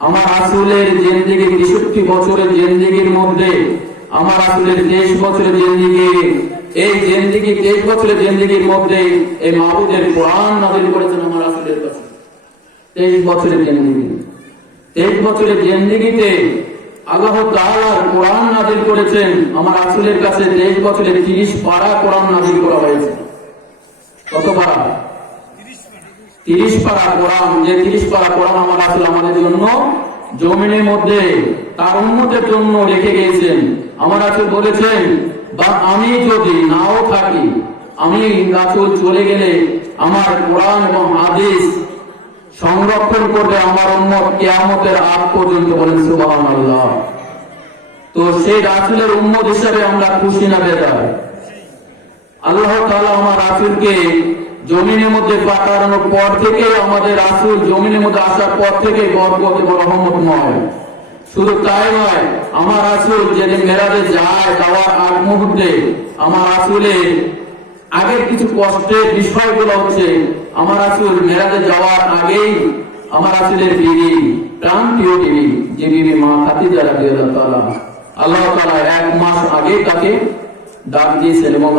আমার রাসূলের জিন্দেগি ৬৩ বছরের জিন্দেগির মধ্যে আমার রাসূলের ২৩ বছরের জিন্দেগি, এই জিন্দেগি ২৩ বছরের জিন্দেগির মধ্যে এই মাবুদের কোরআন নাযিল করেছেন আমার রাসূলের কাছে। ২৩ বছরের জিন্দেগি, ২৩ বছরের জিন্দেগিতে আল্লাহ তাআলা কোরআন নাযিল করেছেন আমার রাসূলের কাছে। ২৩ বছরে ৩০ পারা কোরআন নাযিল করা হয়েছে। কত পারা? ৩০ পারা কোরআন। যে ৩০ পারা কোরআন আমার রাসূল আমাদের জন্য জমিনের মধ্যে তার উম্মতের জন্য রেখে গিয়েছেন। আমার রাসূল বলেছেন, বা আমি যদি নাও থাকি, আমি রাসূল চলে গেলে আমার কোরআন এবং হাদিস সংরক্ষণ করবে আমার উম্মত কিয়ামতের আগ পর্যন্ত। বলেন সুবহানাল্লাহ। তো সেই রাসূলের উম্মত হিসেবে আমরা খুশি না বেজার? আল্লাহ তাআলা আমার রাসূলকে জমিনের মধ্যে পাঠানোর পর থেকে, আমাদের রাসূল জমিনের মধ্যে আসার পর থেকে বরকত এবং রহমতময়। শুধু তাই নয়, আমার রাসূল যেদিন মেরাজে যায়, যাওয়ার আগ মুহূর্তে আমার রাসূলের আগের কিছু কষ্টের বিষয়গুলো হচ্ছে, আমার রাসূল মেরাজে যাওয়ার আগেই আমার রাসূলের বিবি, প্রাণপ্রিয় বিবি, যে বিবি মা খাদিজা রাদিয়াল্লাহু তাআলা, আল্লাহ তাআলা ১ মাস আগে তাকে ডাক দিয়েছেন এবং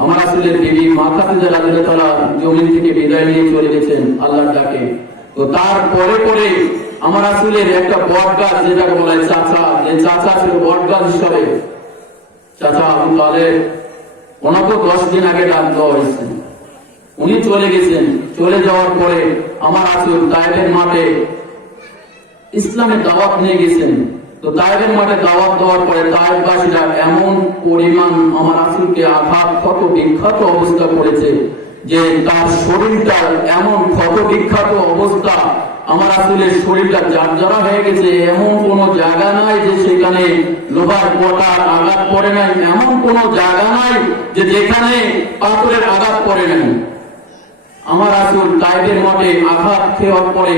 আমার রাসূলের বিবি মা খাদিজা রাদিয়াল্লাহু তাআলা জমিন থেকে বিদায় নিয়ে চলে গেছেন আল্লাহর ডাকে। তো তারপরে পরে আমার রাসূলের একটা বটগাছ, যেটাকে বলা হয় চাচা, যে চাচা ছিল বটগাছ হিসাবে, চাচা আবু তালেব, ওনাকে 10 দিন আগে ডাক দেওয়া হয়েছে। উনি চলে গেছেন। চলে যাওয়ার পরে আমার রাসূল তায়েফের মাঠে ইসলামের দাওয়াত নিয়ে গেছেন। তো তায়েফের মাঠে দাওয়াত দেওয়ার পরে তায়েফবাসীরা এমন পরিমাণ আমার রাসূলকে আঘাত, ক্ষত বিক্ষত অবস্থা করেছে যে তার শরীরটা এমন ক্ষত বিক্ষত অবস্থা, আমার রাসূলের শরীরটা জারজারা হয়ে গেছে। এমন কোন জায়গা নাই যে সেখানে লোহার কটার আঘাত পড়ে নাই, এমন কোন জায়গা নাই যে যেখানে পাথরের আঘাত পড়ে নাই। আমার রাসূল তায়েফের মাঠে আঘাত খেয়ার পরে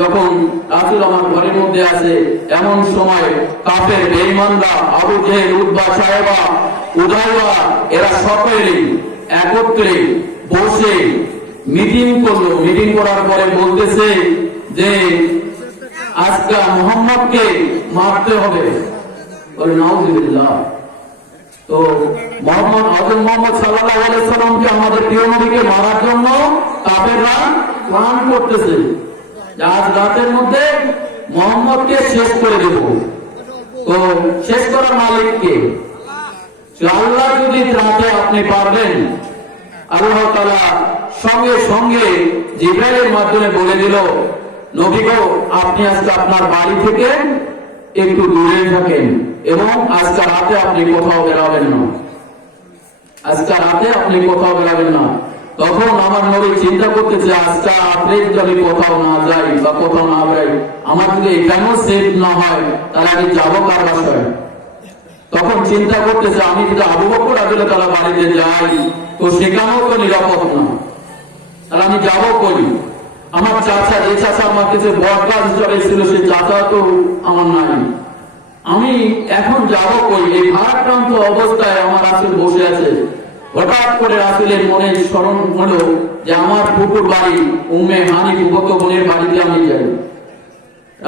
যখন রাসূল আমার ঘরের মধ্যে আসে, এমন সময় কাফের বেঈমানরা, আবু জেহেল, উতবা, সায়বা, উদাইবা, এরা সকলেই একত্রে বসে মিটিং করলো। মিটিং করার পরে বলতেছে যে আজকে মুহাম্মদকে মারতে হবে। বলে নাউযুবিল্লাহ। তো মুহাম্মদ সাল্লাল্লাহু আলাইহি সাল্লামকে, আমাদের প্রিয় নবীকে মারার জন্য কাফেররা প্ল্যান করতেছে যে আজ রাতের মধ্যে মুহাম্মদকে শেষ করে দেব। তো শেষ করার মালিক কে? আল্লাহ। যদি রাতে আপনি পারবেন, আল্লাহ তাআলা সঙ্গে সঙ্গে জিবরাইলের মাধ্যমে বলে দিল, নবী গো, আপনি আজকে আপনার বাড়ি থেকে একটু দূরে থাকেন এবং আজকে রাতে আপনি কোথাও বেরাবেন না। আজকে রাতে আপনি কোথাও বেরাবেন না। তখন আমার নবী চিন্তা করতেছে, আজকে রাতে যদি কোথাও না যাই বা কোথাও না বেরাই, আমার যদি এখানেও সেফ না হয়, তাহলে আমি যাবো কার বাসায়? তখন চিন্তা করতেছে, আমি যদি আবু বকর রাদিয়াল্লাহু তাআলা বাড়িতে যাই, তো সেখানেও তো নিরাপদ না, তাহলে আমি যাবো কই? আমার চাচা, যে চাচা আমার কাছে বটগাছ চলেছিল, সেই চাচা তো আমার নাই, আমি এখন যাবো কই? এই ভারাক্রান্ত অবস্থায় আমার রাসূল বসে আছে। হঠাৎ করে রাসূলের মনে স্মরণ হলো যে আমার ফুফুর বাড়ি উম্মে হানি, ফুফাতো বোনের বাড়িতে আমি যাই।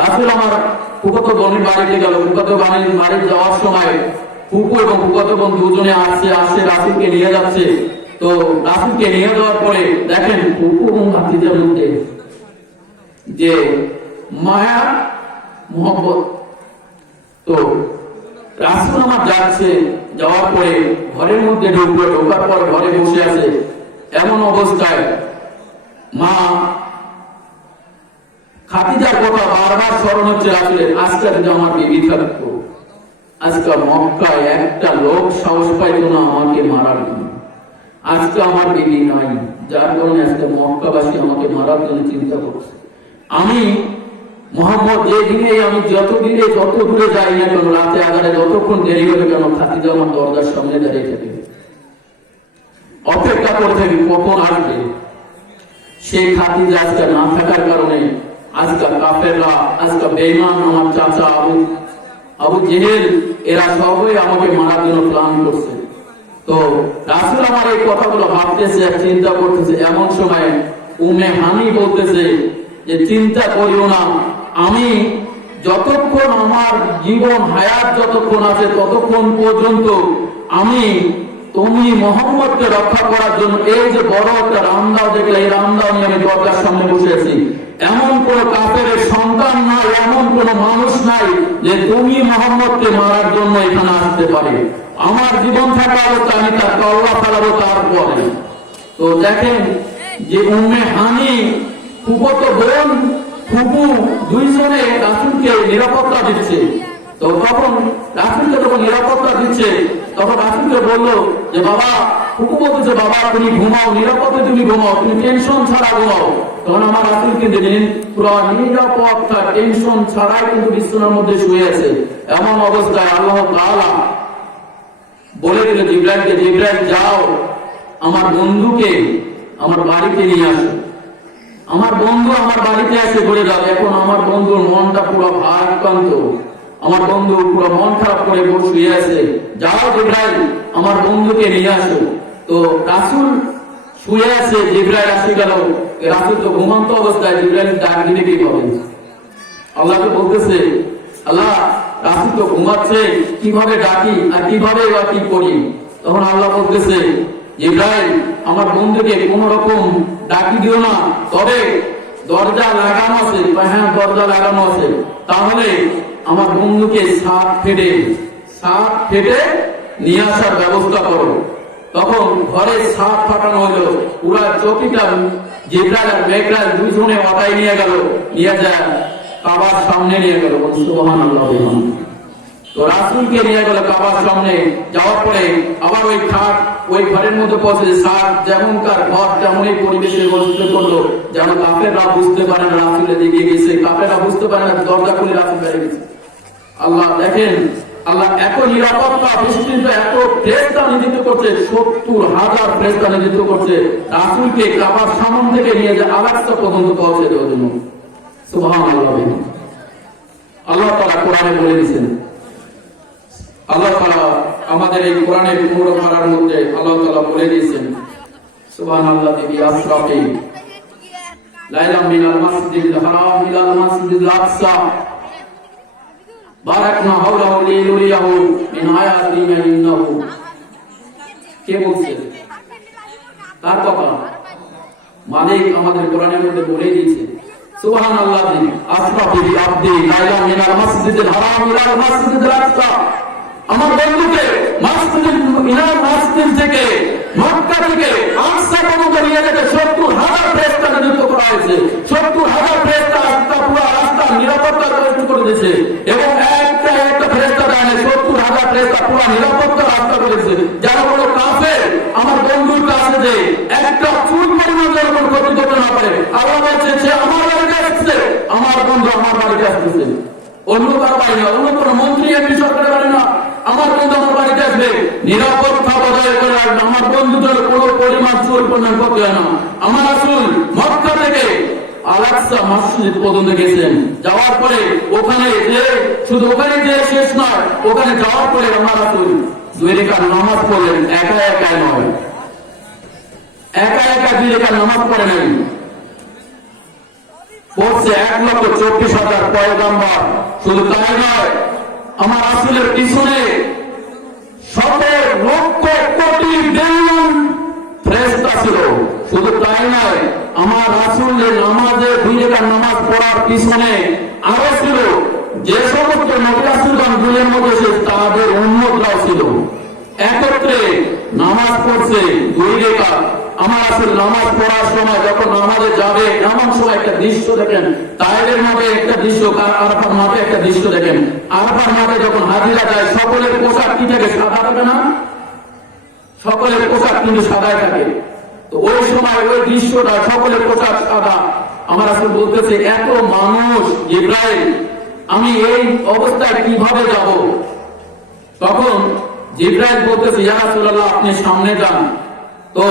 রাসূল আমার ফুফাতো বোনের বাড়িতে গেল। ফুফাতো বোনের বাড়ি যাওয়ার সময় ফুফু এবং ফুফাতো বোন দুজনে আসছে রাসূলকে নিয়ে যাচ্ছে। তো রাসূলকে নিয়ে যাওয়ার পরে দেখেন ফুফু এবং ভাতিজার মধ্যে যে মায়া, মোহব্বত। তো রাসূল আমার যাচ্ছে, যাওয়ার পরে ঘরের মধ্যে ঢুকলো। ঢোকার পর ঘরে বসে আছে। এমন অবস্থায় মা খাদিজার কথা বারবার স্মরণ হচ্ছে রাসূলের। আজকে যদি আমার বিবি থাকতো, আজকে মক্কায় একটা লোক সাহস পাইতো না আমাকে মারার জন্য। আজকে আমার বিবি নাই, যার কারণে আজকে মক্কাবাসী আমাকে মারার জন্য চিন্তা করছে। আমি মুহাম্মদ যে দিনে, আমি যত দূরে যাই না কেন, রাতে আগারে যতক্ষণ দেরি হবে কেন, খাদিজা আমার দরজার সামনে দাঁড়িয়ে থাকে, অপেক্ষা করে থাকি কখন আসবে। সেই খাদিজা আজকে না থাকার কারণে আজকে কাফেররা, আজকে বেঈমান, আমার চাচা আবু জেহেল, এরা সবাই আমাকে মারার জন্য প্ল্যান করছে। তো রাসূল আমার এই কথাগুলো ভাবতেছে, চিন্তা করতেছে। এমন সময় উম্মে হানি বলতেছে যে চিন্তা করিও না, আমি যতক্ষণ আমার জীবন হায়াত যতক্ষণ আছে ততক্ষণ পর্যন্ত তুমি মোহাম্মদকে রক্ষা করার জন্য এই যে বড় একটা রামদাও দেখলে, এই রামদাও নিয়ে আমি দরজার সামনে বসে আছি। এমন কোন কাফেরের সন্তান নাই, এমন কোন মানুষ নাই যে তুমি মোহাম্মদকে মারার জন্য এখানে আসতে পারে। আমার জীবন থাকা অবস্থা আমি তার তল্লা ফেলাবো তারপরে। তো দেখেন যে উম্মে হানি ফুফতো বোন ফুফু দুইজনে রাসূলকে নিরাপত্তা দিচ্ছে। তো তখন রাসূলকে যখন নিরাপত্তা দিচ্ছে তখন রাসূলকে বললো যে বাবা, ফুফু বলতেছে বাবা তুমি ঘুমাও, নিরাপদে তুমি ঘুমাও, তুমি টেনশন ছাড়া ঘুমাও। তখন আমার রাসূল কিন্তু পুরো নিরাপত্তা টেনশন ছাড়াই কিন্তু বিছানার মধ্যে শুয়ে আছে। এমন অবস্থায় আল্লাহ তাআলা বলে দিল জিবরাইলকে, জিবরাইল যাও আমার বন্ধুকে আমার বাড়িতে নিয়ে আসো। আমার বন্ধু আমার বাড়িতে এসে ঘুরে যাও। এখন আমার বন্ধুর মনটা পুরো ভারাক্রান্ত, আমার বন্ধু পুরো মন খারাপ করে শুয়ে আছে। যাও জিবরাইল আমার বন্ধুকে নিয়ে আসো। তো রাসূল শুয়ে আছে, জিবরাইল আসে গেল। রাসূল তো ঘুমন্ত অবস্থায়, জিবরাইল ডাক দিলে কি হবে? আল্লাহকে বলতেছে, আল্লাহ রাসূল তো ঘুমাচ্ছে, কিভাবে ডাকি আর কিভাবে কি করি? তখন আল্লাহ বলতেছে, জিবরাইল আমার বন্ধুকে কোন রকম ডাকি দিও না, তবে দরজা লাগানো আছে, হ্যাঁ দরজা লাগানো আছে, তাহলে আমার বন্ধুকে সাপ ফেটে নিয়ে আসার ব্যবস্থা করো। তখন ঘরে সাপ ফাটানো হলো, পুরা চৌকিটা জিবরাইল আর মেঘরাজ দুইজনে মাথায় নিয়ে গেল, নিয়ে যায় কাবার সামনে নিয়ে গেল। সুবহানাল্লাহ। তো রাসূলকে নিয়ে গেল কাবার সামনে। যাওয়ার পরে আবার ওই খাট ওই ঘরের মধ্যে পৌঁছে, সাপ যেমনকার ঘর তেমনই পরিবেশে বসতে করলো, যেন কাফেররা বুঝতে পারে না রাসূলের দিকে গেছে, কাফেররা বুঝতে পারে না দরজা খুলে রাসূল বেরিয়ে গেছে। আল্লাহ দেখেন, আল্লাহ এত নিরাপত্তা বিস্তৃত, এত ফেরেশতা নিযুক্ত করছে, ৭০,০০০ ফেরেশতা নিযুক্ত করছে রাসূলকে কাবার সামনে থেকে নিয়ে যে আলাদা পর্যন্ত পৌঁছে দেওয়ার জন্য। সুবহানাল্লাহ। আল্লাহ তাআলা কোরআনে বলে দিয়েছেন, আল্লাহ তাআলা আমাদের এই কোরআনের ১৫ পারার মধ্যে আল্লাহ তাআলা বলে দিয়েছেন, সুবহানাল্লাহি বিআসরাফি লাইলাম মিনাল মাসজিদিল হারাম ইলাল মাসজিদিল আকসা বারাকনা হাওলাহু লিনুরিয়াহু মিন আয়াতিনা ইন্নাহু। কে বলছে? তার কথা মালিক আমাদের কোরআনের মধ্যে বলে দিয়েছে। সুবহানাল্লাহি আসরাফি বিআবদি লাইলাম মিনাল মাসজিদিল হারাম ইলাল মাসজিদিল আকসা। আমার বন্ধুকে মসজিদ থেকে মক্কা থেকে আকসা পর্যন্ত নিয়ে যেতে ৭০,০০০ ফেরেশতা নিযুক্ত করা হয়েছে। ৭০,০০০ ফেরেশতা পুরো রাস্তা নিরাপত্তা করে দিয়েছে, এবং একটা ফেরেশতা দেয় না, ৭০,০০০ ফেরেশতা পুরো নিরাপত্তা রাস্তা করেছে, যারা কোনো কাফের আমার বন্ধুর কাছে যে একটা চুল পরিমাণ যেন ক্ষতি করতে না পারে। আল্লাহ বলছে সে আমার বাড়িতে আসছে, আমার বন্ধু আমার বাড়িতে আসতেছে, অন্য কারো বাড়ি না, অন্য কোনো মন্ত্রী এমপি সরকারের বাড়ি না, আমার বন্ধু আমার বাড়িতে আসবে, নিরাপত্তা বজায় করে রাখবে। আমার বন্ধুদের কোনো পরিমাণ চোর পরিমাণ করতে হয় না। আমার রাসূল মক্কা থেকে আল-আকসা মসজিদ পর্যন্ত গেছেন। যাওয়ার পরে ওখানে যে শুধু ওখানে যে শেষ নয়, ওখানে যাওয়ার পরে আমার রাসূল ২ রাকাত নামাজ পড়লেন। একা একা নয়, একা একা ২ রাকাত নামাজ পড়ে নাই, পড়ছে ১,২৪,০০০ পয়গম্বর। শুধু তাই নয়, আমার রাসূলের পিছনে শত লক্ষ কোটি বিলিয়ন ফেরেশতা ছিল। শুধু তাই নয়, আমার রাসূলের নামাজে ২ রাকাত নামাজ পড়ার পিছনে আরো ছিল যে সমস্ত নবী রাসূলগণ দুনিয়ার মধ্যে এসে তাদের উম্মতরাও ছিল, একত্রে নামাজ পড়ছে ২ রাকাত। আমার রাসূল নামাজ পড়ার সময় যখন নামাজে যাবে এমন সময় একটা দৃশ্য দেখেন, তায়েফের মাঠে একটা দৃশ্য, আরাফার মাঠে একটা দৃশ্য দেখেন। আরাফার মাঠে যখন হাজিরা যায় সকলের পোশাক কি থাকে? সাদা থাকে না? সকলের পোশাক কিন্তু সাদাই থাকে। তো ওই সময় ওই দৃশ্যটা সকলের পোশাক সাদা। আমার রাসূল বলতেছে এত মানুষ, জিবরাইল আমি এই অবস্থায় কিভাবে যাব? তখন জিবরাইল বলতেছে ইয়া রাসূলুল্লাহ আপনি সামনে যান। তো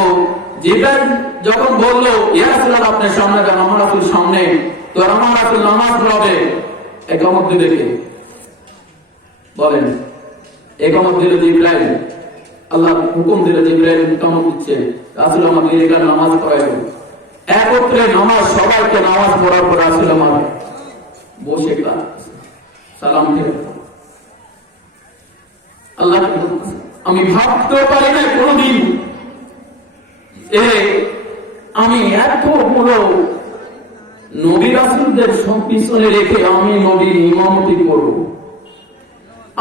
জিবরাইল যখন বলল ইয়া রাসূলুল্লাহ আপনি সামনে যান, আমার রাসূল সামনে। তো আমার রাসূল নামাজ পড়াবে, ইকামত দিবে কে? বলেন, ইকামত দিল জিবরাইল। আল্লাহ হুকুম দিল, জিবরাইল ইকামত দিচ্ছে, রাসূল আমার ২ রাকাত নামাজ পড়াইল। একত্রে নামাজ, সবাইকে নামাজ পড়ার পর রাসূল আমার বসে সালাম ফেরত। আল্লাহ আমি ভাবতেও পারি না কোনদিন আমি এতগুলো নবী রাসূলদের পিছনে রেখে আমি নবীর ইমামতি করব।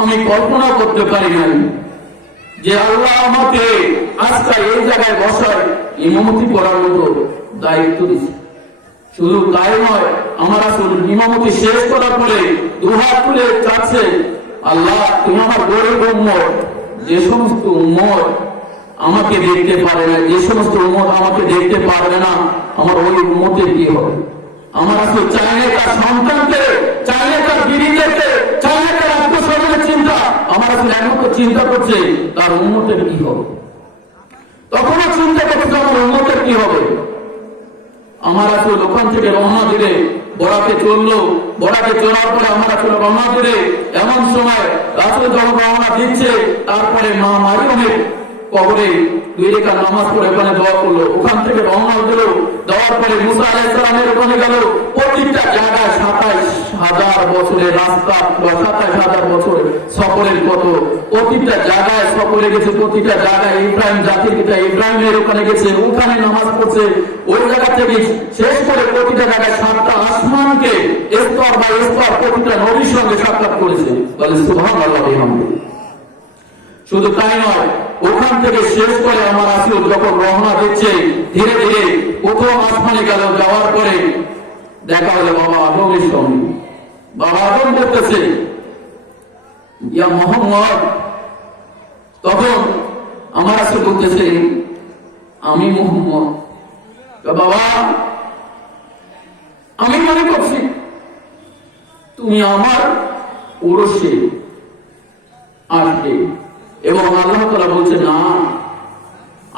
আমি কল্পনা করতে পারি না যে আল্লাহ আমাকে আজকে এই জায়গায় বসার ইমামতি করার মতো দায়িত্ব দিচ্ছে। শুধু তাই নয়, আমার রাসূল ইমামতি শেষ করার পরে দুহাত তুলে চাচ্ছে, আল্লাহ তুমি আমার গরিব উম্মত, যে সমস্ত উম্মত আমাকে দেখতে পারে না, যে সমস্ত উম্মত আমাকে দেখতে পারবে না, আমার ওই উম্মতের কি হবে? আমার রাসূল চাইলে তার সন্তানকে, চাইলে তার বিবিদেরকে, চাইলে তার আত্মস্বজনের চিন্তা, আমার রাসূল একমাত্র চিন্তা করছে তার উম্মতের কি হবে। তখনও চিন্তা করছে আমার উম্মতের কি হবে। আমার রাসূল ওখান থেকে রওনা দিলে বরাকে চললো, বরাকে চলার পরে আমার রাসূল রওনা দিলে এমন সময় রাসূল যখন রওনা দিচ্ছে, তারপরে মা মারিয়মের কবরে 2 রাকাত নামাজ পড়ে ওখানে দোয়া করলো। ওখান থেকে রওনা দিল, দেওয়ার পরে মুসা আলাইহিস সালামের ওখানে গেল। প্রত্যেকটা জায়গায় 27,000 বছরের রাস্তা বা 27,000 বছর সফরের কত, প্রত্যেকটা জায়গায় সফরে গেছে, প্রত্যেকটা জায়গায় ইব্রাহিম জাতির পিতা ইব্রাহিমের ওখানে গেছে, ওখানে নামাজ পড়ছে। ওই জায়গা থেকে শেষ করে প্রতিটা জায়গায় 7টা আসমানকে স্তর বা স্তর প্রতিটা নবীর সঙ্গে সাক্ষাৎ করেছে। বলে সুবহানাল্লাহ। শুধু তাই নয়, ওখান থেকে শেষ করে আমার রাসূল যখন রওনা দিচ্ছে, ধীরে ধীরে প্রথম আসমানে গেল। যাওয়ার পরে দেখা হলো বাবা আদমের সঙ্গে। বাবা আদম বলতেছে, ইয়া মুহাম্মদ। তখন আমার রাসূল বলতেছে, আমি মুহাম্মদ। বাবা আমি মনে করছি তুমি আমার ওরসে আসবে। এবং আল্লাহ তাআলা বলছে না,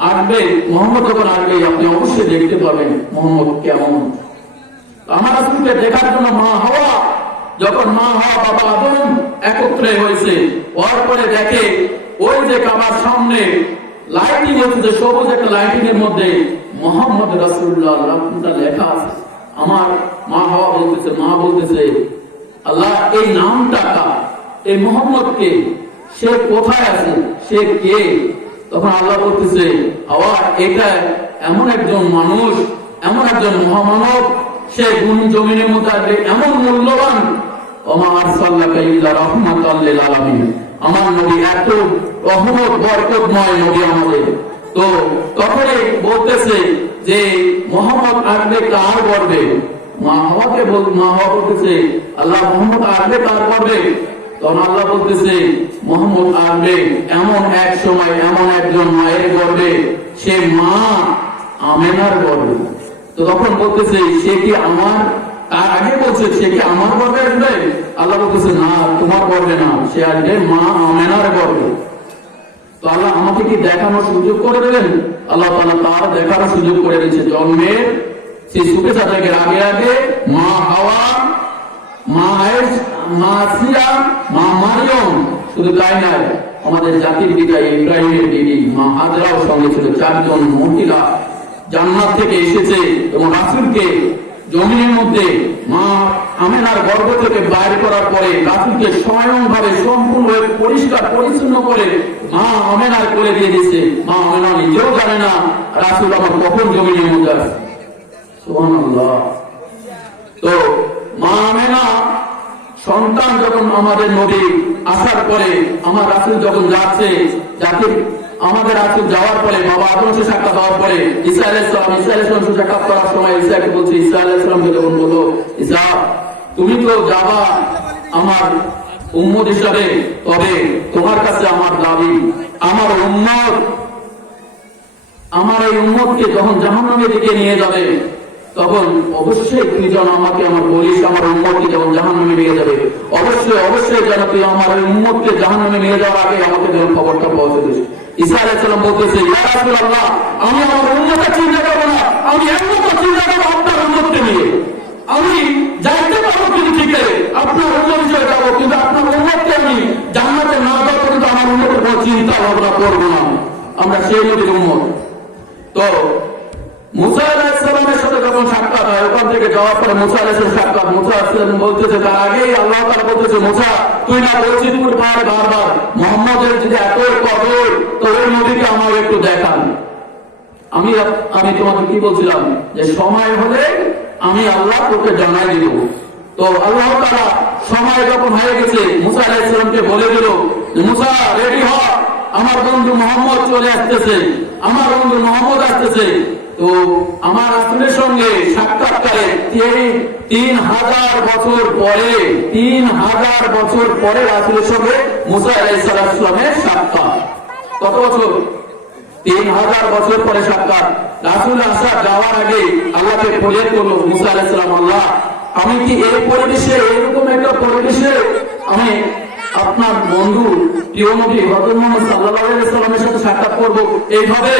আসবে মুহাম্মদ যখন আসবে আপনি অবশ্যই দেখতে পাবেন মুহাম্মদ কেমন। আমার রাসূলকে দেখার জন্য মা হাওয়া, যখন মা হাওয়া বাবা আদম একত্রে হয়েছে, হওয়ার পরে দেখে ওই যে কাবার সামনে লাইটিং হচ্ছে, সবুজ একটা লাইটিং এর মধ্যে মুহাম্মদ রাসূলুল্লাহ নামটা লেখা আছে। আমার মা হাওয়া বলতেছে, মা বলতেছে, আল্লাহ এই নামটা কার, এই মুহাম্মদ কে, সে কোথায় আছে, সে কে? তখন আল্লাহ বলতেছে, আবার এটা এমন একজন মানুষ, এমন একজন মহামানব, সে গুণ জমিনের মধ্যে আসবে, এমন মূল্যবান। ওমা আরসালনাকা ইল্লা রাহমাতাল লিল আলামিন। আমার নবী এত রহমত বরকতময় নবী আমাদের। তো তখনই বলতেছে যে মুহাম্মদ আসবে কার গর্বে? মা হাওয়াকে মা হাওয়া বলতেছে, আল্লাহ মুহাম্মদ আসবে কার গর্বে? তখন আল্লাহ বলতেছে, মুহাম্মদ আসবে এমন এক সময়, এমন একজন মায়ের গর্বে, সে মা আমেনার গর্বে। তো তখন বলতেছে, সে কি আমার, তার আগে বলছে সে কি আমার গর্বে আসবে? আল্লাহ বলতেছে, না তোমার গর্বে না, সে আসবে মা আমেনার গর্বে। তো আল্লাহ আমাকে কি দেখানোর সুযোগ করে দেবেন? আল্লাহ তাআলা তার দেখানোর সুযোগ করে দিয়েছে। জন্মের সেই সুখে সাথে আগে আগে মা হাওয়া, মা আয়েশ, মা আসিয়া, মা মারিয়ম, শুধু তাই নয় আমাদের জাতির পিতা ইব্রাহিমের বিবি মা হাজরাও সঙ্গে ছিল। 4 জন মহিলা জান্নাত থেকে এসেছে এবং রাসূলকে জমিনের মধ্যে মা আমেনার গর্ভ থেকে বাইর করার পরে রাসূলকে স্বয়ংভাবে সম্পূর্ণভাবে পরিষ্কার পরিচ্ছন্ন করে মা আমেনার কোলে দিয়ে দিয়েছে। মা আমেনা নিজেও জানে না রাসূল আমার কখন জমিনের মধ্যে আসে। সুবহানাল্লাহ। তো মা আমেনা সন্তান যখন আমাদের নবী আসার পরে, আমার রাসূল যখন যাচ্ছে, জাতির আমাদের রাসূল যাওয়ার পরে বাবা আদম সে সাক্ষাৎ দেওয়ার পরে ঈসা আলাইহিস সালাম সাক্ষাৎ করার সময় ঈসাকে বলছে, ঈসা আলাইহিস সালামকে যখন বলল, ঈসা তুমি তো যাবা আমার উম্মত হিসাবে, তবে তোমার কাছে আমার দাবি, আমার উম্মত, আমার এই উম্মতকে যখন জাহান্নামের দিকে নিয়ে যাবে, তখন অবশ্যই তুই যেন আমাকে আমার বলিস, আমার উম্মতকে যখন জাহান্নামে নিয়ে যাবে, অবশ্যই অবশ্যই যেন তুই আমার উম্মতকে জাহান্নামে নিয়ে যাওয়ার আগে আমাকে যেন খবরটা পৌঁছে দিস। ঈসা আলাইহিস সালাম বলতেছে, ইয়া রাসূলুল্লাহ, আমি আমার উম্মতকে চিন্তা করব না, আমি একমাত্র চিন্তা করব আপনার উম্মতকে নিয়ে। আমি যাইতে পারবো কিন্তু ঠিক আছে, আপনার উম্মত হিসেবে যাবো, কিন্তু আপনার উম্মতকে আমি জান্নাতে না যাওয়া পর্যন্ত আমার উম্মতের কোনো চিন্তা ভাবনা করবো না। আমরা সেই নবীর উম্মত। তো মুসা আলাইহিস সালামের সাথে যখন সাক্ষাৎ হয়, ওখান থেকে যাওয়ার পরে মুসা আলাইহিস সালামের সাক্ষাৎ, মুসা আলাইহিস সালাম বলতেছে, তার আগেই আল্লাহ তাআলা বলতেছে, মুসা তুই না বলছিস বারবার মুহাম্মদের যদি এত কদর, তো ওই নবীকে আমাকে একটু দেখান। আমি তোমাকে কি বলছিলাম যে সময় হলে আমি আল্লাহ তোকে জানাই দিব। তো আল্লাহ তাআলা সময় যখন হয়ে গেছে মুসা আলাইহিস সালামকে বলে দিল, মুসা রেডি হ, আমার বন্ধু মোহাম্মদ চলে আসতেছে, আমার বন্ধু মোহাম্মদ আসতেছে। তো আমার রাসূলের সঙ্গে সাক্ষাৎকারে 3000 বছর পরে, 3000 বছর পরে রাসূলের সঙ্গে মুসা আলাইহিস সালামের সাক্ষাৎ। কত বছর? 3000 বছর পরে সাক্ষাৎ। রাসূল আসা যাওয়ার আগে আল্লাহকে ফরিয়াদ করলো মুসা আলাইহিস সালাম, আল্লাহ আমি কি এই পরিবেশে, এরকম একটা পরিবেশে আমি আপনার বন্ধু প্রিয় নবী হযরত মুহাম্মদ সাল্লাল্লাহু আলাইহি ওয়াসাল্লামের সাথে সাক্ষাৎ করব এইভাবে?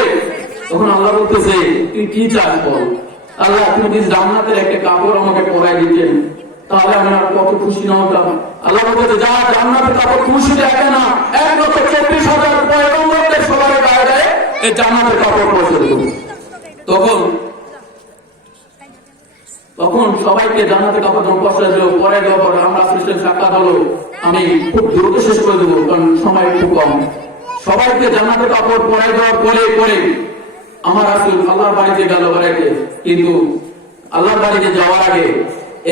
তখন আল্লাহ বলতেছে, তুই কি চাস বল? আল্লাহ তুমি যদি জান্নাতের একটা কাপড় আমাকে পরাই দিতেন তাহলে আমি আর কত খুশি না হতাম। আল্লাহ বলতেছে, যা জান্নাতের কাপড় খুশি দেখে না, 1,24,000 পয়গম্বরদের সবার গায়ে গায়ে এই জান্নাতের কাপড় পৌঁছে দেব। তখন সবাইকে জান্নাতের কাপড় যখন পৌঁছে দেবো, পরে দেওয়ার পর আমরা রাসূলের সাক্ষাৎ হলো, আমি খুব দ্রুত শেষ করে দেবো কারণ সময় খুব কম। সবাইকে জান্নাতের কাপড় পরাই দেওয়ার পরে আমার রাসূল আল্লাহর বাড়িতে গেল বেড়াইতে, কিন্তু আল্লাহর বাড়িতে যাওয়ার আগে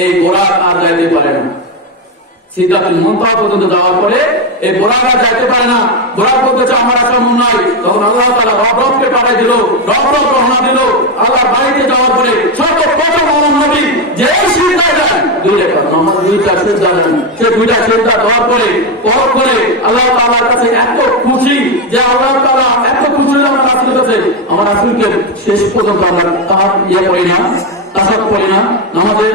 এই বোরাক আর যাইতে পারে না। সিদরাতুল মুনতাহা পর্যন্ত যাওয়ার পরে এই বোরাক আর যাইতে পারে না। বোরাক বলতেছে আমার একটা মন নাই। তখন আল্লাহ তাআলা রবকে পাঠিয়ে দিল, রব রওনা দিল। আল্লাহর বাড়িতে যাওয়ার পরে সর্বপ্রথম আমার নবী যে সিজদায় যান, 2 রাকাত নামাজ, 2টা সিজদা দেন। সে 2টা সিজদা দেওয়ার পরে আল্লাহ তাআলার কাছে এত খুশি যে আল্লাহ তাআলা এত খুশি আমার রাসূলের কাছে, আমার রাসূলকে শেষ পর্যন্ত আমরা তাহার পড়ি না, তাসাদ পড়ি না, নামাজে